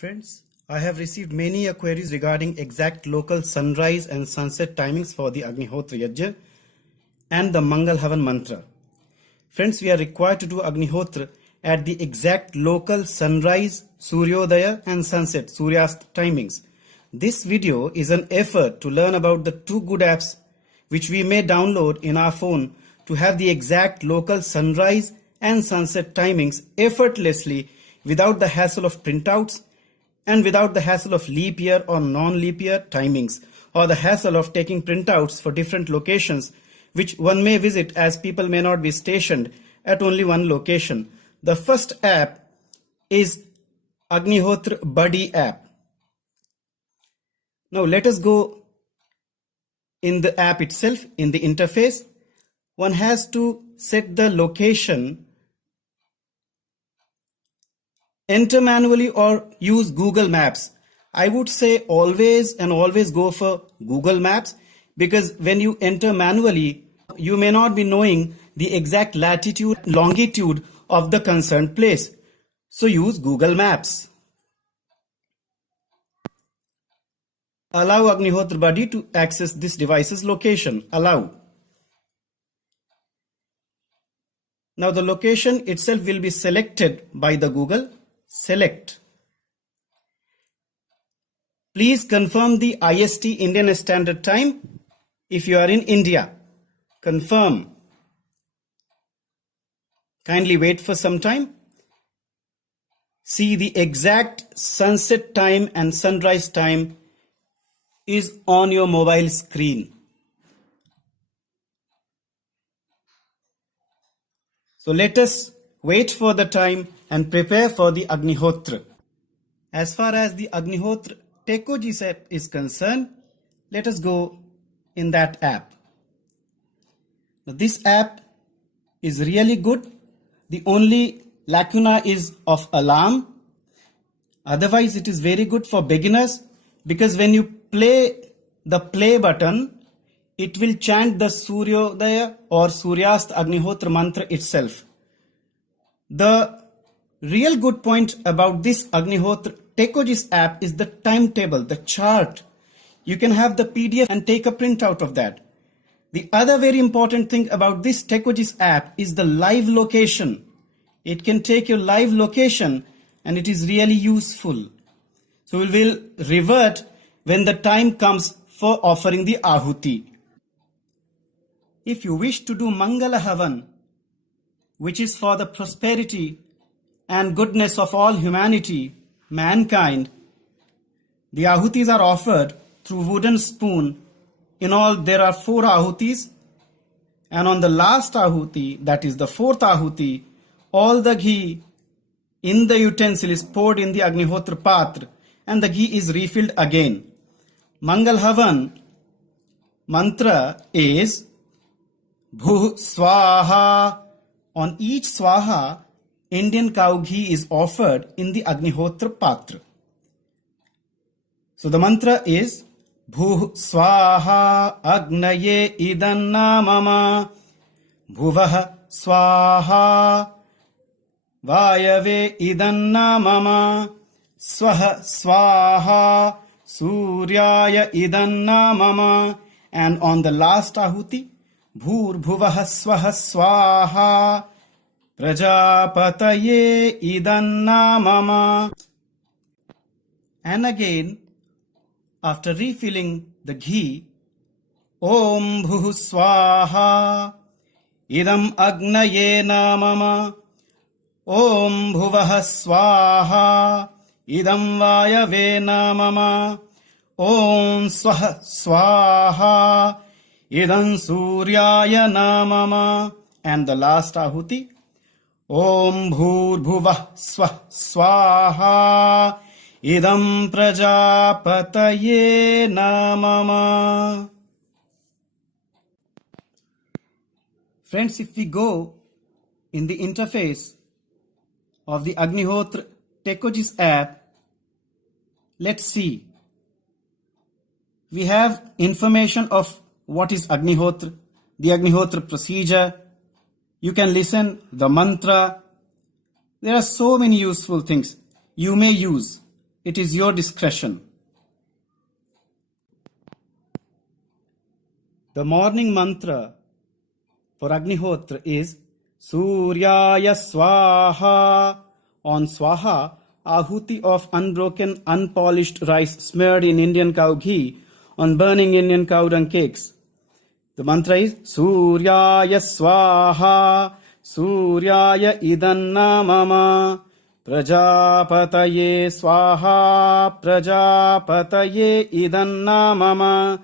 Friends, I have received many queries regarding exact local sunrise and sunset timings for the Agnihotra Yajna and the Mangal Havan Mantra. Friends, we are required to do Agnihotra at the exact local sunrise, Suryodaya and sunset, Suryast timings. This video is an effort to learn about the two good apps which we may download in our phone to have the exact local sunrise and sunset timings effortlessly without the hassle of printouts and without the hassle of leap year or non-leap year timings or the hassle of taking printouts for different locations which one may visit as people may not be stationed at only one location. The first app is Agnihotra Buddy app. Now let us go in the app itself, in the interface. One has to set the location, enter manually or use Google Maps. I would say always go for Google Maps, because when you enter manually, you may not be knowing the exact latitude, longitude of the concerned place. So use Google Maps. Allow Agnihotra Buddy to access this device's location. Allow. Now the location itself will be selected by the Google. Select. Please confirm the IST Indian Standard Time if you are in India. Confirm. Kindly wait for some time. See, the exact sunset time and sunrise time is on your mobile screen. So let us wait for the time and prepare for the Agnihotra. As far as the Agnihotra Tekoji set is concerned, let us go in that app. Now, this app is really good. The only lacuna is of alarm. Otherwise, it is very good for beginners, because when you play the play button, it will chant the Suryodaya or Suryast Agnihotra mantra itself. The real good point about this Agnihotra Tekoji's app is the timetable, the chart. You can have the PDF and take a printout of that. The other very important thing about this Tekoji's app is the live location. It can take your live location and it is really useful. So we will revert when the time comes for offering the Ahuti. If you wish to do Mangala Havan, which is for the prosperity and goodness of all humanity, mankind, the Ahutis are offered through wooden spoon. In all, there are 4 Ahutis, and on the last Ahuti, that is the 4th Ahuti, all the ghee in the utensil is poured in the Agnihotra Patra, and the ghee is refilled again. Mangal Havan mantra is Bhuh Swaha. On each Swaha, Indian cow ghee is offered in the Agnihotra Patra. So the mantra is Bhuh Swaha Agnaye Idanna Mama Bhuvah Swaha Vayave Idanna Mama Swaha Swaha Suryaya Idanna Mama. And on the last Ahuti, Bhur Bhuvah Swaha Swaha Prajapataye Idanna Mama. And again, after refilling the ghee, Om Bhuh Swaha Idam Agnaye Mama Om Bhuvah Swaha Idam Vayave Mama Om Swaha Swaha Idam Suryaya Mama. And the last Ahuti, Om Bhur Bhuvah Swaha Idam Prajapataye Mama. Friends, if we go in the interface of the Agnihotra Tekoji's app, let's see. We have information of what is Agnihotra, the Agnihotra procedure. You can listen the mantra. There are so many useful things you may use. it is your discretion. The morning mantra for Agnihotra is Suryaya Swaha. On Swaha, ahuti of unbroken, unpolished rice smeared in Indian cow ghee on burning Indian cow dung cakes. The mantra is Suryaya Swaha, Suryaya Idanna Mama, Prajapataye Swaha, Prajapataye Idanna Mama.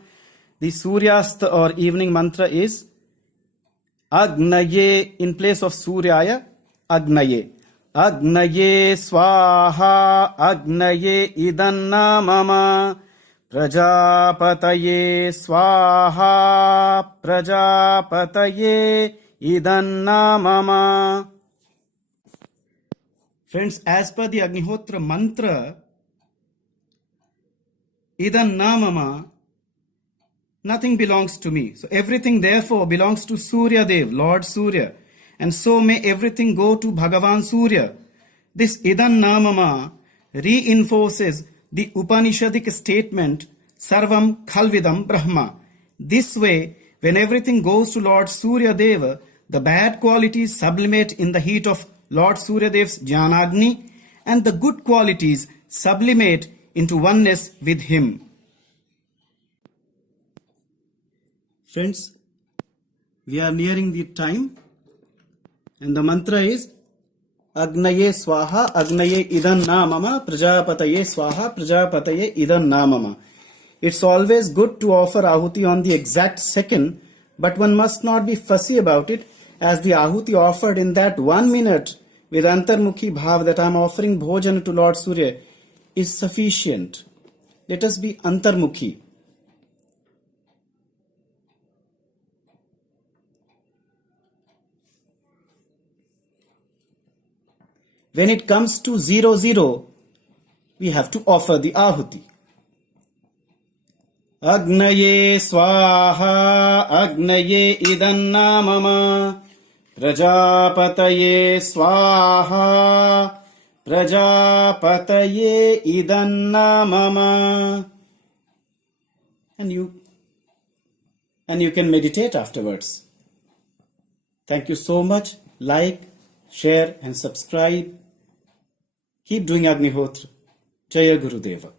The Suryasta or evening mantra is Agnaye in place of Suryaya, Agnaye. Agnaye Swaha, Agnaye Idanna Mama, Prajapataye Swaha, Prajapataye Idanna Mama. Friends, as per the Agnihotra mantra, Idanna Mama, nothing belongs to me. So everything therefore belongs to Surya Dev, Lord Surya. And so may everything go to Bhagavan Surya. This Idanna Mama reinforces the Upanishadic statement Sarvam Khalvidam Brahma. This way, when everything goes to Lord Surya Deva, the bad qualities sublimate in the heat of Lord Surya Dev's Jnanagni, and the good qualities sublimate into oneness with him. Friends, we are nearing the time, and the mantra is Agnaye Swaha, Agnaye Idanna Mama, Prajapataye Swaha, Prajapataye Idanna Mama. It's always good to offer ahuti on the exact second, but one must not be fussy about it, as the ahuti offered in that 1 minute with antarmukhi bhav that I am offering bhojan to Lord Surya is sufficient. Let us be antarmukhi. When it comes to 0-0, we have to offer the ahuti. Agnaye Swaha, Agnaye Idanna Mama, Prajapataye Swaha, Prajapataye Idanna Mama. And you can meditate afterwards. Thank you so much. Like, share and subscribe. Keep doing Agnihotra. Jaya Gurudeva.